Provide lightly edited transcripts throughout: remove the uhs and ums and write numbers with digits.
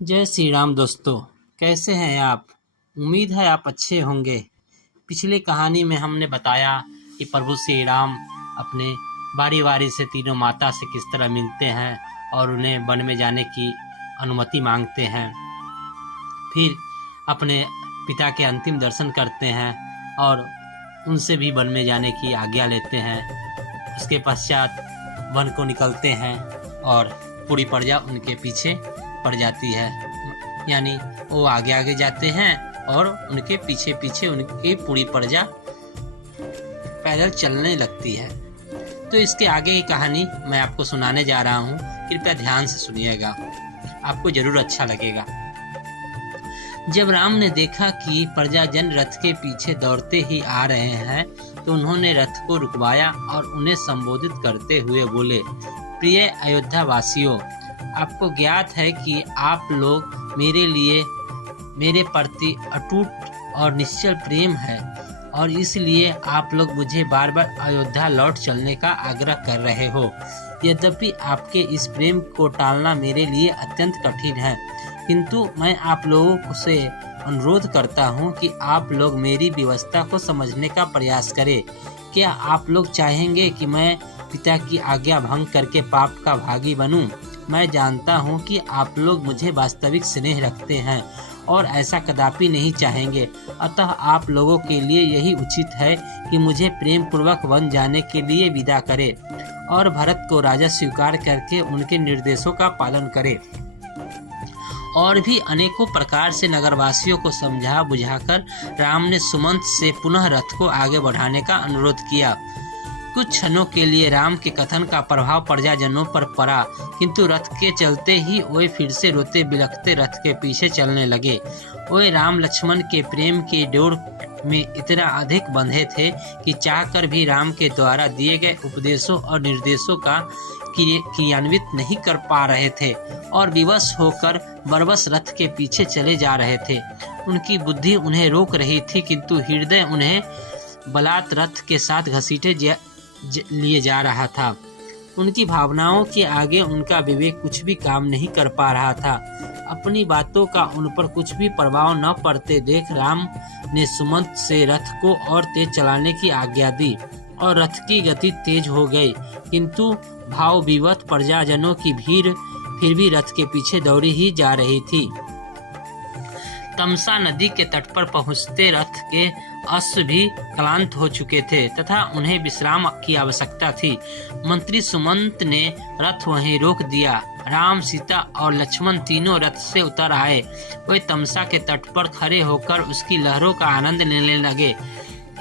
जय श्री राम दोस्तों। कैसे हैं आप? उम्मीद है आप अच्छे होंगे। पिछले कहानी में हमने बताया कि प्रभु श्री राम अपने बारी बारी से तीनों माता से किस तरह मिलते हैं और उन्हें वन में जाने की अनुमति मांगते हैं। फिर अपने पिता के अंतिम दर्शन करते हैं और उनसे भी वन में जाने की आज्ञा लेते हैं। उसके पश्चात वन को निकलते हैं और पूरी प्रजा उनके पीछे पड़ जाती है, यानी वो आगे आगे जाते हैं और उनके पीछे पीछे उनकी पूरी प्रजा पैदल चलने लगती है। तो इसके आगे की कहानी मैं आपको सुनाने जा रहा हूँ, कृपया ध्यान से सुनिएगा, आपको जरूर अच्छा लगेगा। जब राम ने देखा कि प्रजाजन रथ के पीछे दौड़ते ही आ रहे हैं तो उन्होंने रथ को रुकवाया और उन्हें संबोधित करते हुए बोले, प्रिय अयोध्या वासियों, आपको ज्ञात है कि आप लोग मेरे प्रति अटूट और निश्चल प्रेम है और इसलिए आप लोग मुझे बार बार अयोध्या लौट चलने का आग्रह कर रहे हो। यद्यपि आपके इस प्रेम को टालना मेरे लिए अत्यंत कठिन है, किंतु मैं आप लोगों से अनुरोध करता हूं कि आप लोग मेरी व्यवस्था को समझने का प्रयास करें। क्या आप लोग चाहेंगे कि मैं पिता की आज्ञा भंग करके पाप का भागी बनूं? मैं जानता हूं कि आप लोग मुझे वास्तविक स्नेह रखते हैं और ऐसा कदापि नहीं चाहेंगे, अतः आप लोगों के लिए यही उचित है कि मुझे प्रेम पूर्वक वन जाने के लिए विदा करें और भरत को राजा स्वीकार करके उनके निर्देशों का पालन करें। और भी अनेकों प्रकार से नगरवासियों को समझा बुझाकर राम ने सुमंत से पुनः रथ को आगे बढ़ाने का अनुरोध किया। कुछ क्षणों के लिए राम के कथन का प्रभाव प्रजाजनों पर पड़ा, किंतु रथ के चलते ही वे फिर से रोते बिलखते रथ के पीछे चलने लगे। वे राम लक्ष्मण के प्रेम की डोर में इतना अधिक बंधे थे कि चाहकर भी राम के द्वारा दिए गए उपदेशों और निर्देशों का क्रियान्वित नहीं कर पा रहे थे और विवश होकर बरबस रथ के पीछे चले जा रहे थे। उनकी बुद्धि उन्हें रोक रही थी, किंतु हृदय उन्हें बलात् रथ के साथ घसीटे लिए जा रहा था। उनकी भावनाओं के आगे उनका विवेक कुछ भी काम नहीं कर पा रहा था। अपनी बातों का उन पर कुछ भी प्रभाव न पड़ते देख राम ने सुमंत से रथ को और तेज चलाने की आज्ञा दी और रथ की गति तेज हो गई, किंतु भाव विवश प्रजाजनों की भीड़ फिर भी रथ के पीछे दौड़ी ही जा रही थी। तमसा नदी के तट पर पहुंचते रथ के अश्व भी क्लांत हो चुके थे तथा उन्हें विश्राम की आवश्यकता थी। मंत्री सुमंत ने रथ वहीं रोक दिया। राम, सीता और लक्ष्मण तीनों रथ से उतर आए। वे तमसा के तट पर खड़े होकर उसकी लहरों का आनंद लेने लगे।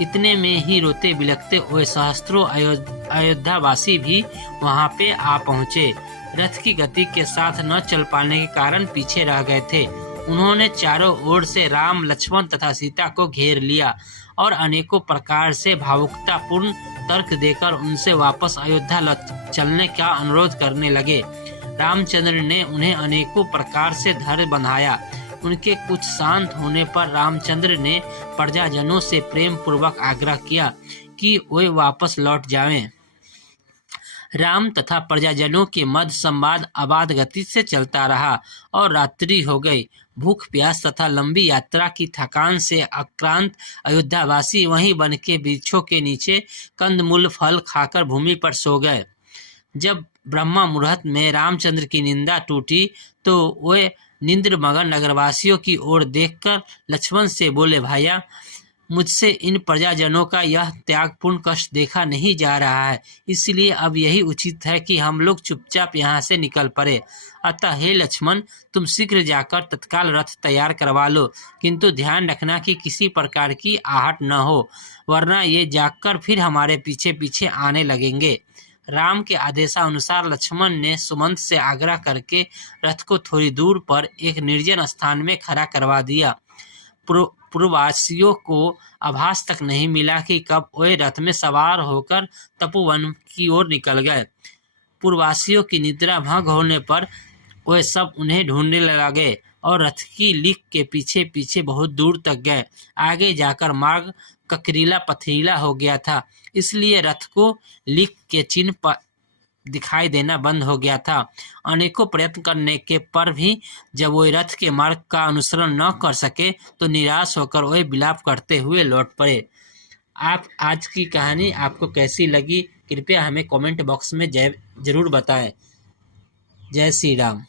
इतने में ही रोते बिलखते हुए सहस्त्रों अयोध्यावासी भी वहां पे आ पहुंचे। रथ की गति के साथ न चल पाने के कारण पीछे रह गए थे। उन्होंने चारों ओर से राम, लक्ष्मण तथा सीता को घेर लिया और अनेकों प्रकार से भावुकतापूर्ण तर्क देकर उनसे वापस अयोध्या चलने का अनुरोध करने लगे। रामचंद्र ने उन्हें अनेकों प्रकार से धैर्य बंधाया। उनके कुछ शांत होने पर रामचंद्र ने प्रजाजनों से प्रेम पूर्वक आग्रह किया कि वे वापस लौट जाएं। राम तथा प्रजाजनों के मध्य संवाद अबाध गति से चलता रहा और रात्रि हो गई। भूख प्यास तथा लंबी यात्रा की थकान से आक्रांत अयोध्यावासी वहीं वन के वृक्षों के नीचे कंदमूल फल खाकर भूमि पर सो गए। जब ब्रह्मा मुहूर्त में रामचंद्र की निंदा टूटी तो वे निंद्रमग्न नगरवासियों की ओर देखकर लक्ष्मण से बोले, भाइया, मुझसे इन प्रजाजनों का यह त्यागपूर्ण कष्ट देखा नहीं जा रहा है, इसलिए अब यही उचित है कि हम लोग चुपचाप यहाँ से निकल पड़े। अतः हे लक्ष्मण, तुम शीघ्र जाकर तत्काल रथ तैयार करवा लो, किंतु ध्यान रखना कि किसी प्रकार की आहट न हो, वरना ये जागकर फिर हमारे पीछे पीछे आने लगेंगे। राम के आदेशानुसार लक्ष्मण ने सुमंत से आग्रह करके रथ को थोड़ी दूर पर एक निर्जन स्थान में खड़ा करवा दिया। पूर्ववासियों को आभास तक नहीं मिला कि कब वे रथ में सवार होकर तपोवन की ओर निकल गए। पूर्ववासियों की निद्रा भंग होने पर वे सब उन्हें ढूंढने लगे और रथ की लीक के पीछे पीछे बहुत दूर तक गए। आगे जाकर मार्ग ककरीला पथरीला हो गया था, इसलिए रथ को लीक के चिन्ह दिखाई देना बंद हो गया था। अनेकों प्रयत्न करने के पर भी जब वे रथ के मार्ग का अनुसरण न कर सके तो निराश होकर वे विलाप करते हुए लौट पड़े। आप आज की कहानी आपको कैसी लगी, कृपया हमें कमेंट बॉक्स में जरूर बताएं। जय श्री राम।